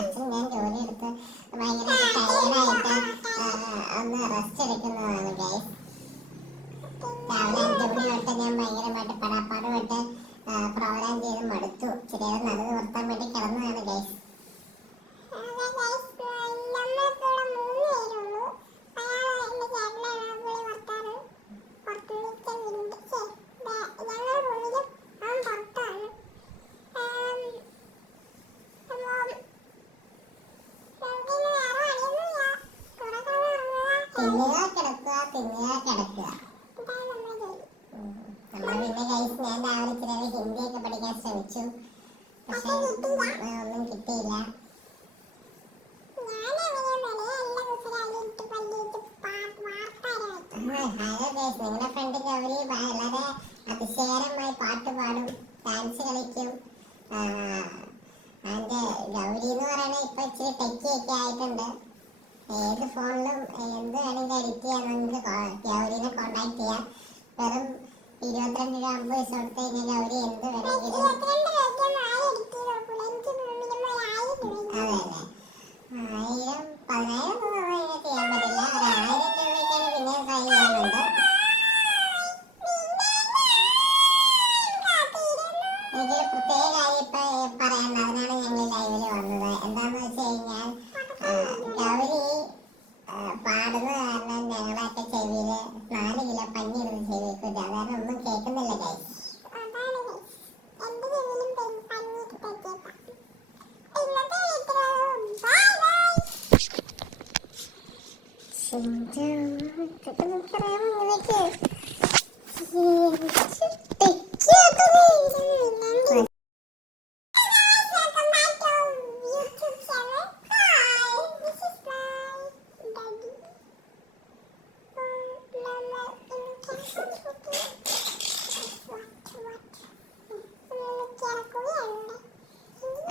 അച്ഛൻ ഞാൻ ജോലി എടുത്ത് ഭയങ്കര ടയർഡായിട്ട് ഒന്ന് റെസ്റ്റ് എടുക്കുന്നതാണ് ഗൈസ്. രാവിലെ 5 മണി തൊട്ട് ഞാൻ ഭയങ്കരമായിട്ട് പടാപ്പാടുമായിട്ട് പ്രോഗ്രാം ചെയ്ത് മടുത്തു. ഇച്ചിരി നടു നിർത്താൻ വേണ്ടി കിടന്നതാണ് ഗൈസ്. തിന്നുക കിടക്കുക. നമ്മൾ പിന്നെ ഗൈസ് ഞാൻ രാവിലെ ഇച്ചിരി ഹിന്ദിയൊക്കെ പഠിക്കാൻ ശ്രമിച്ചു. പക്ഷെ ഒന്നും കിട്ടിയില്ല. ഹലോ ഗൈസ്, നിങ്ങളുടെ ഫ്രണ്ട് ഗൗരി വളരെ അതിശയകരമായി പാട്ട് പാടും, ഡാൻസ് കളിക്കും. അതിന്റെ ഗൗരി എന്ന് പറയുന്നത് ഇപ്പൊ ഇച്ചിരി ടെക്കിയൊക്കെ ആയിട്ടുണ്ട്. ഏത് ഫോണിലും എന്ത് വേണമെങ്കിലും എഡിറ്റ് ചെയ്യാൻ നമുക്ക് ഗൗരിനെ കോണ്ടാക്ട് ചെയ്യാം. വെറും 22 രൂപ 50 പൈസ കൊടുത്ത് കഴിഞ്ഞാൽ ഗൗരി എന്ത് വേണമെങ്കിലും. അതെ അതെ, 1000 10,000 ഒന്നും ചെയ്യാൻ പറ്റില്ല. ഒരു 1000 രൂപയ്ക്കാണ് പിന്നെ ട്രൈ ചെയ്യുന്നുണ്ട്. എനിക്കൊരു പ്രത്യേക കാര്യം ഇപ്പൊ പറയാനുണ്ട്, അതിനാണ് ഞങ്ങൾ ലൈവില് വന്നത്. എന്താന്ന് വെച്ച് കഴിഞ്ഞാൽ ഗൗരി പാടുന്ന കാരണം ഞങ്ങളൊക്കെ ചെവിയില് 4 കിലോ പഞ്ഞി ഇടുന്ന ചെവിയൊക്കെ അതായത് ഒന്നും കേൾക്കുന്നില്ല ഗൈസ്.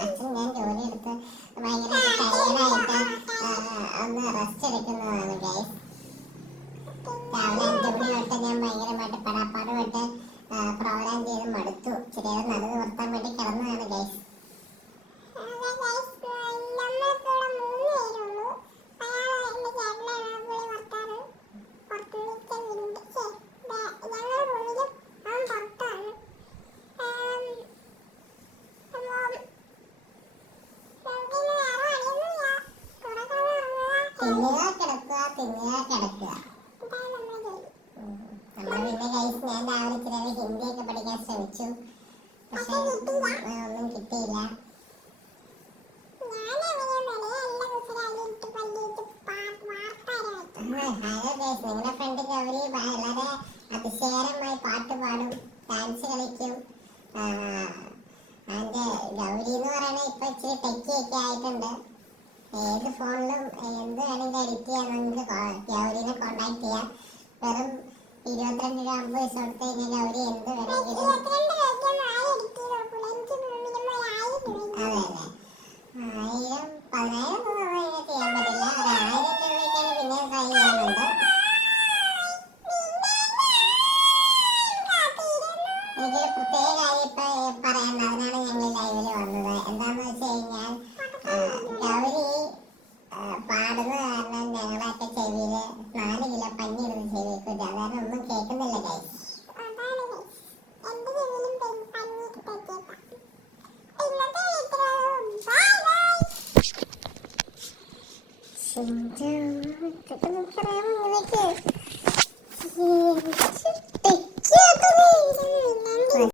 അച്ഛൻ ഞാൻ ജോലി എടുത്ത് ഭയങ്കര ടയർഡായിട്ട് ഒന്ന് റെസ്റ്റ് എടുക്കുന്നതാണ് ഗൈസ്. രാവിലെ 5 മണി തൊട്ട് ഞാൻ ഭയങ്കരമായിട്ട് പടാപ്പാടുമായിട്ട് പ്രോഗ്രാം ചെയ്ത് മടുത്തു. ഇച്ചിരി നടു നിർത്താൻ വേണ്ടി കിടന്നതാണ് ഗൈസ്. തിന്നുക കിടക്കുക. നമ്മൾ പിന്നെ ഗൈസ് ഞാൻ രാവിലെ ഇച്ചിരി ഹിന്ദിയൊക്കെ പഠിക്കാൻ ശ്രമിച്ചു. പക്ഷെ ഒന്നും കിട്ടിയില്ല. ഹലോ ഗൈസ്, നിങ്ങളുടെ ഫ്രണ്ട് ഗൗരി വളരെ അതിശയകരമായി പാട്ട് പാടും, ഡാൻസ് കളിക്കും. അതിന്റെ ഗൗരി എന്ന് പറയുന്നത് ഇപ്പൊ ഇച്ചിരി ടെക്കിയൊക്കെ ആയിട്ടുണ്ട്. ഏത് ഫോണിലും എന്ത് വേണമെങ്കിലും എഡിറ്റ് ചെയ്യാൻ നമുക്ക് ഗൗരിനെ കോണ്ടാക്ട് ചെയ്യാം. വെറും 22 രൂപ 50 പൈസ കൊടുത്ത് കഴിഞ്ഞാൽ ഗൗരി എന്ത് വേണമെങ്കിലും. അതെ അതെ, 1000 10,000 ഒന്നും ചെയ്യാൻ പറ്റില്ല. ഒരു 1000 രൂപയ്ക്കാണ് പിന്നെ ട്രൈ ചെയ്യുന്നുണ്ട്. എനിക്കൊരു പ്രത്യേക കാര്യം ഇപ്പൊ പറയാനുണ്ട്, അതിനാണ് ഞങ്ങൾ ലൈവില് വന്നത്. എന്താന്ന് വെച്ച് കഴിഞ്ഞാൽ ഗൗരി പാടുന്ന കാരണം ഞങ്ങളൊക്കെ ചെവിയില് 4 കിലോ പഞ്ഞി ഇടുന്ന ചെവിയൊക്കെ അതായത് ഒന്നും കേൾക്കുന്നില്ല ഗൈസ്.